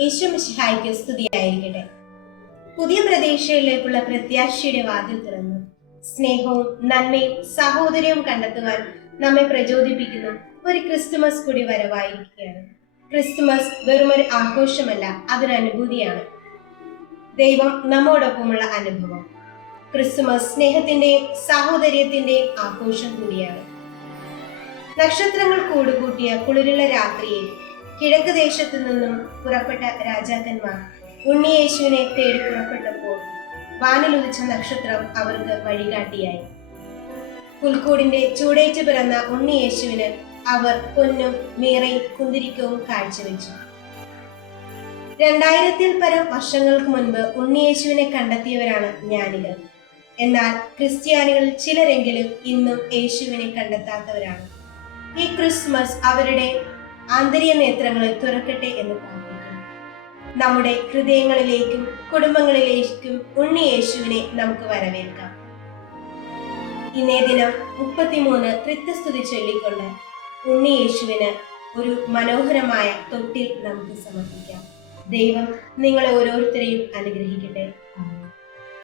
യേശു മിശിഹായ്ക്ക് സ്തുതിയായിരിക്കട്ടെ. പുതിയ പ്രതീക്ഷയിലേക്കുള്ള പ്രത്യാശയുടെ വാതിൽ തുറന്നു സ്നേഹവും നന്മയും സഹോദര്യവും കണ്ടെത്തുവാൻ നമ്മെ പ്രചോദിപ്പിക്കുന്ന ഒരു ക്രിസ്തുമസ് കൂടി വരവായിരിക്കുകയാണ്. ക്രിസ്തുമസ് വെറുമൊരു ആഘോഷമല്ല, അതൊരു അനുഭൂതിയാണ്. ദൈവം നമ്മോടൊപ്പമുള്ള അനുഭവം. ക്രിസ്തുമസ് സ്നേഹത്തിന്റെയും സാഹോദര്യത്തിന്റെയും ആഘോഷം കൂടിയാണ്. നക്ഷത്രങ്ങൾ കൂടുകൂട്ടിയ കുളിരുള്ള രാത്രിയിൽ കിഴക്ക് ദേശത്തു നിന്നും പുറപ്പെട്ട രാജാക്കന്മാർ ഉണ്ണിയേശുവിനെ തേടി പുറപ്പെട്ടപ്പോൾ വാനിലുദിച്ച നക്ഷത്രം അവർക്ക് വഴികാട്ടിയായി. പുൽക്കൂടിന്റെ ചൂടേറ്റ് പിറന്ന ഉണ്ണിയേശുവിന് അവർ പൊന്നും മീറയും കുന്തിരിക്കവും കാഴ്ചവെച്ചു. 2000-ൽ പരം വർഷങ്ങൾക്ക് മുൻപ് ഉണ്ണിയേശുവിനെ കണ്ടെത്തിയവരാണ് ജ്ഞാനികൾ. എന്നാൽ ക്രിസ്ത്യാനികളിൽ ചിലരെങ്കിലും ഇന്നും യേശുവിനെ കണ്ടെത്താത്തവരാണ്. ഈ ക്രിസ്മസ് അവരുടെ ആന്തരിക നേത്രങ്ങളെ തുറക്കട്ടെ എന്ന് പ്രാർത്ഥിക്കുന്നു. നമ്മുടെ ഹൃദയങ്ങളിലേക്കും കുടുംബങ്ങളിലേക്കും ഉണ്ണിയേശുവിനെ നമുക്ക് വരവേൽക്കാം. ഇന്നേ ദിനം 33 ത്രിത്വസ്തുതി ചൊല്ലിക്കൊണ്ട് ഉണ്ണിയേശുവിന് ഒരു മനോഹരമായ തൊട്ടിൽ നമുക്ക് സമർപ്പിക്കാം. ദൈവം നിങ്ങളെ ഓരോരുത്തരെയും അനുഗ്രഹിക്കട്ടെ.